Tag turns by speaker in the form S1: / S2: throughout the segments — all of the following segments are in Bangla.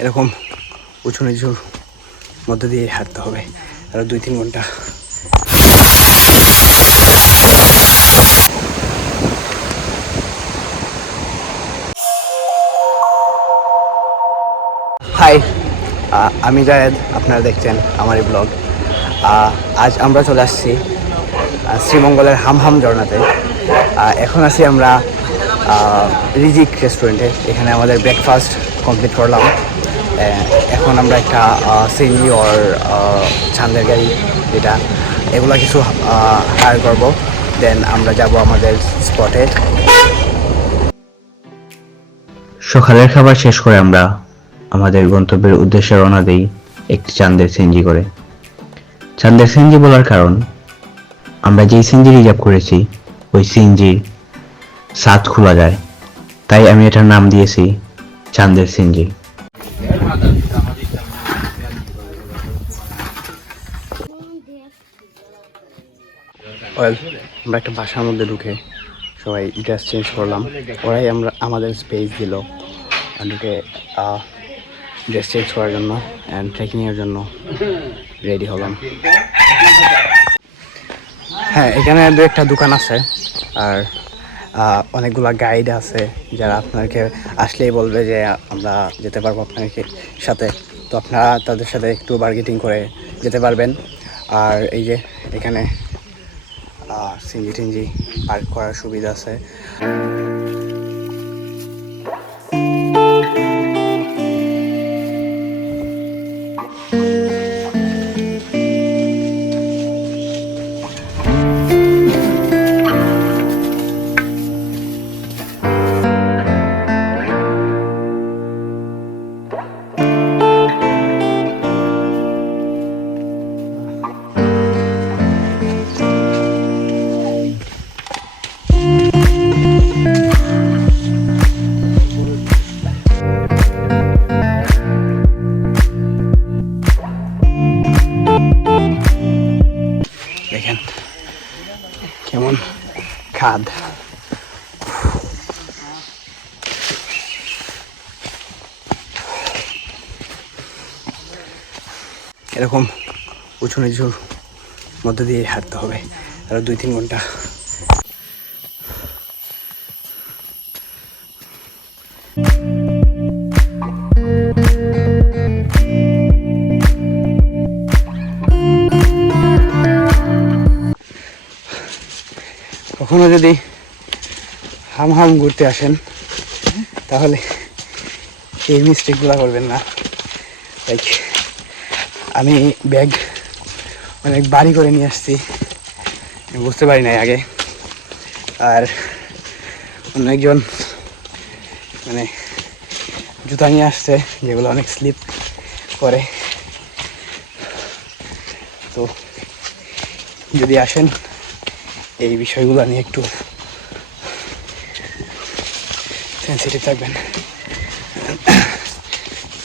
S1: এরকম উঁচু নিচুর মধ্যে দিয়ে হাঁটতে হবে। আরও দুই তিন ঘণ্টা। হাই আমি জায়েদ, আপনারা দেখছেন আমার এই ব্লগ আজ আমরা চলে আসছি শ্রীমঙ্গলের হামহাম ঝর্ণাতে। এখন আছি আমরা রিজিক রেস্টুরেন্টে। এখানে আমাদের ব্রেকফাস্ট কমপ্লিট করলাম। এখন আমরা একটা সিনি ওর ছান্দের গাড়ি যেটা, এগুলো কিছু হায়ার করব। দেন আমরা যাব আমাদের স্পটে
S2: সকালের খাবার শেষ করে আমরা আমাদের গন্তব্যের উদ্দেশ্যে রওনা দিই একটি চান্দের সিনজি করে। চান্দের সিনজি বলার কারণ, আমরা যেই সিনজি রিজার্ভ করেছি, ওই সিনজির সাত খোলা যায়। তাই আমি এটার নাম দিয়েছি চান্দের সিনজি
S1: ওয়েল আমরা একটা বাসার মধ্যে ঢুকে সবাই ড্রেস চেঞ্জ করলাম। ওরাই আমরা, আমাদের স্পেস দিল। ঢুকে ড্রেস চেঞ্জ করার জন্য অ্যান্ড ট্রেকিংয়ের জন্য রেডি হলাম। হ্যাঁ এখানে দু একটা দোকান আছে। আর অনেকগুলা গাইড আছে যারা আপনাকে আসলেই বলবে যে আমরা যেতে পারব আপনাকে সাথে। তো আপনারা তাদের সাথে একটু বার্গেটিং করে যেতে পারবেন। আর এই যে এখানে সিঞ্জি টিঞ্জি পার্ক করার সুবিধা আছে। খাদ এরকম উঁচু নিচুর মধ্যে দিয়ে হাঁটতে হবে। আরও দুই তিন ঘণ্টা। কখনো যদি হাম হাম ঘুরতে আসেন, তাহলে এই মিস্টেকগুলো করবেন না। লাইক আমি ব্যাগ অনেক বাড়ি করে নিয়ে আসছি বুঝতে পারি নাই আগে। আর অন্য একজন মানে জুতা নিয়ে আসছে, যেগুলো অনেক স্লিপ করে তো, যদি আসেন এই বিষয়গুলো নিয়ে একটু সেন্সিটিভ থাকবেন।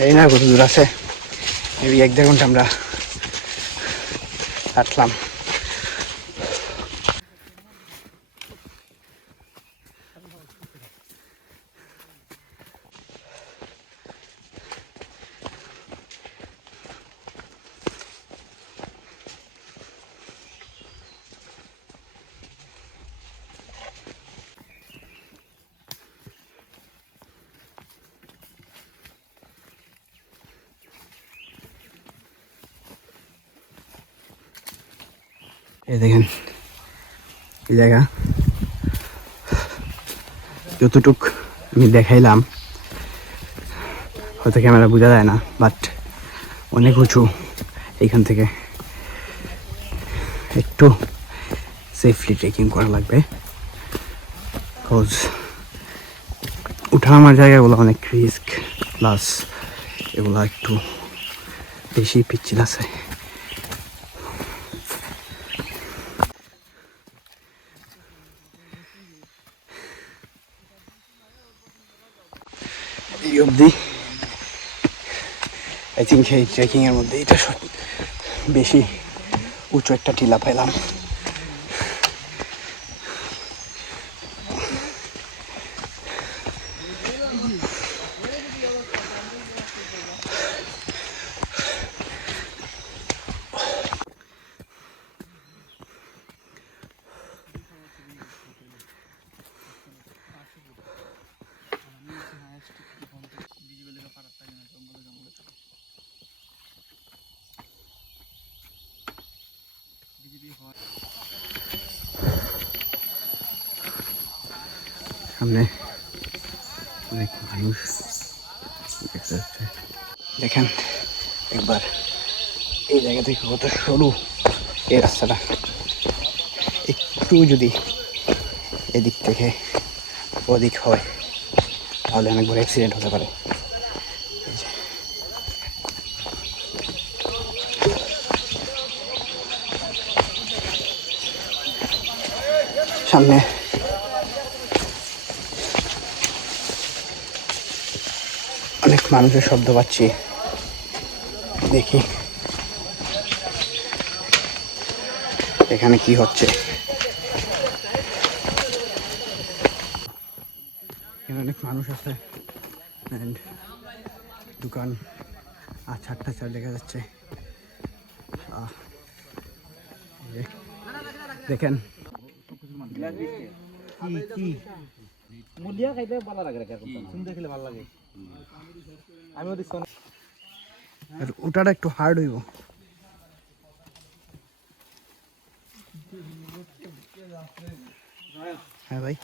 S1: এই না কত দূর আছে। এই এক দেড় ঘণ্টা আমরা হাঁটলাম। এই দেখেন, এই জায়গা। যতটুক আমি দেখাইলাম, হয়তো ক্যামেরা বোঝা যায় না বাট অনেক উঁচু এইখান থেকে। একটু সেফলি ট্রেকিং করা লাগবে। বিকজ উঠানামার জায়গাগুলো অনেক রিস্ক প্লাস এগুলো একটু বেশি পিচ্ছিল আছে। এই অবধি। আই থিঙ্ক এই ট্রেকিংয়ের মধ্যে এটা বেশি উঁচু একটা টিলা পেলাম সামনে অনেক মানুষ দেখা যাচ্ছে। দেখেন, একবার এই জায়গা থেকে কত সরু এই রাস্তাটা। একটু যদি এদিক থেকে ওদিক হয়, তাহলে অনেক বড় অ্যাক্সিডেন্ট হতে পারে। সামনে মানুষের শব্দ পাচ্ছি। দেখি। এখানে কি হচ্ছে? এখানে অনেক মানুষ আছে। অ্যান্ড দোকান আর চারটা চার দেখা যাচ্ছে। দেখেন।
S3: মুলিয়া খাইতে ভালো লাগে সুন্দর খেলে ভালো লাগে। আমিও দেখছি
S1: ওটাটা একটু হার্ড হইব। হ্যাঁ ভাই।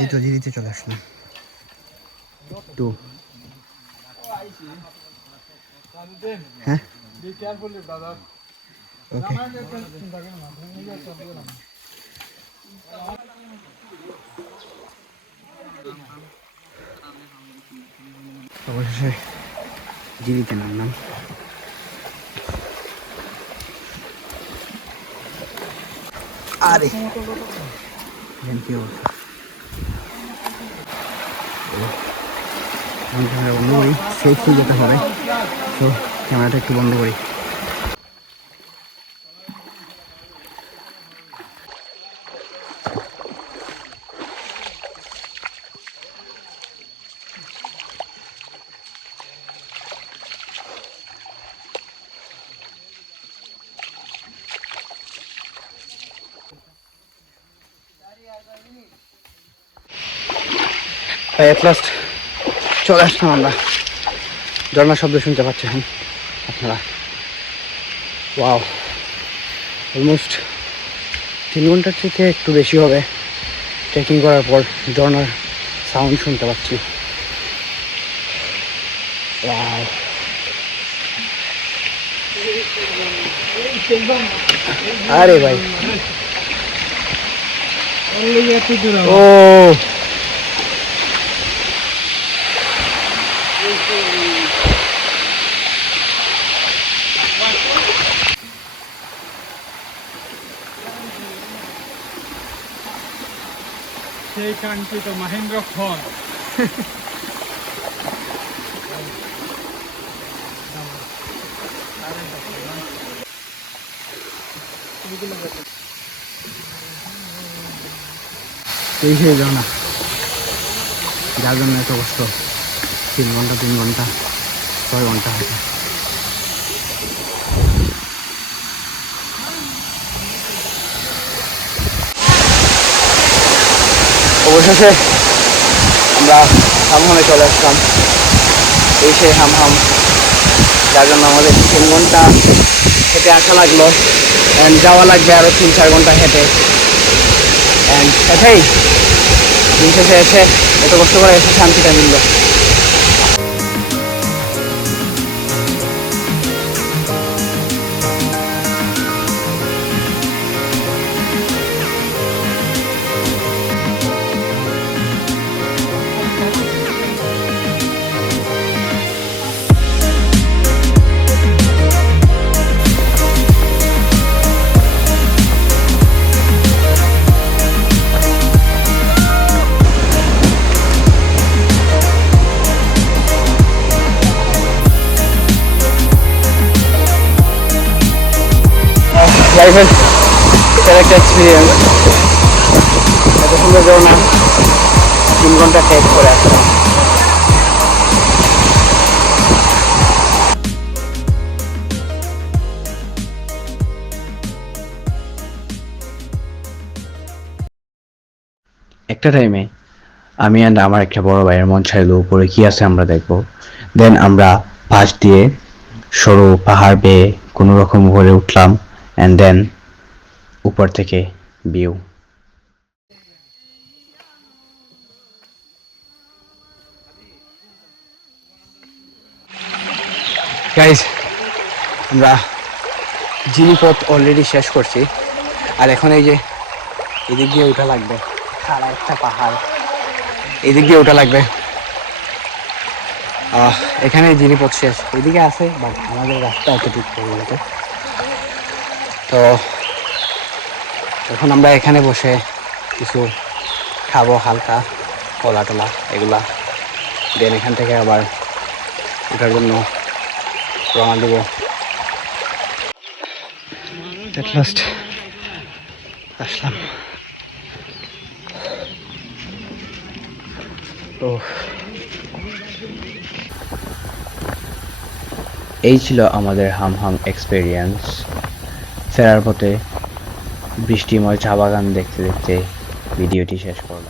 S1: এই তো জিরিতে চলে আসলাম। তো। হ্যাঁ? ওকে অবশেষে জিরিতে নামলাম আরে! দেখেন কি অবস্থা ক্যামেরা বন্ধ করি সেফলি যেতে হবে। তো ক্যামেরাটা একটু বন্ধ করি। এট লাস্ট চলে আসলাম আমরা। ঝর্ণার শব্দ শুনতে পাচ্ছেন আপনারা। ওয়াও অলমোস্ট তিন ঘণ্টার থেকে একটু বেশি হবে। ট্রেকিং করার পর ঝর্ণার সাউন্ড শুনতে পাচ্ছি. আরে ভাই। ও
S3: কাঙ্ক্ষিত মহেন্দ্র ফল
S1: এই সেই ঝর্ণা যার জন্য এত কষ্ট। তিন ঘণ্টা তিন ঘণ্টা, ছয় ঘণ্টা হাঁটা অবশেষে আমরা হামহামে চলে আসলাম। এই সেই হামহাম, যার জন্য আমাদের তিন ঘণ্টা হেঁটে আসা লাগল। অ্যান্ড যাওয়া লাগবে আরও তিন, চার ঘণ্টা হেঁটে। অ্যান্ড এটাই। দিন শেষে এসে এত কষ্ট করে এসে শান্তিটা মিলল। একটা এত সুন্দর ঝর্ণা তিন ঘণ্টা করে
S2: একটা টাইমে আমি অ্যান্ড আমার একটা বড় ভাইয়ের মন চাইলো, উপরে কি আছে আমরা দেখব। দেন আমরা পাশ দিয়ে সরু পাহাড় বেয়ে কোনো রকম উপরে উঠলাম। অ্যান্ড দেন উপর থেকে ভিউ
S1: গাইজ আমরা জিনিপথ অলরেডি শেষ করছি। আর এখন এই যে এদিক দিয়ে ওঠা লাগবে। খাড়া একটা পাহাড়। এদিক দিয়ে ওঠা লাগবে। এখানে জিনিপথ শেষ। এদিকে আছে বাট আমাদের রাস্তা এতটুকু তো এখন আমরা এখানে বসে কিছু খাব, হালকা কলা টলা এগুলা। দেন এখান থেকে আবার ওঠার জন্য রওনা দেব। লাস্ট আসলাম। তো
S2: এই ছিল আমাদের হাম হাম এক্সপেরিয়েন্স ফেরার পথে বৃষ্টিময় চা বাগান দেখতে দেখতে ভিডিওটি শেষ করলাম।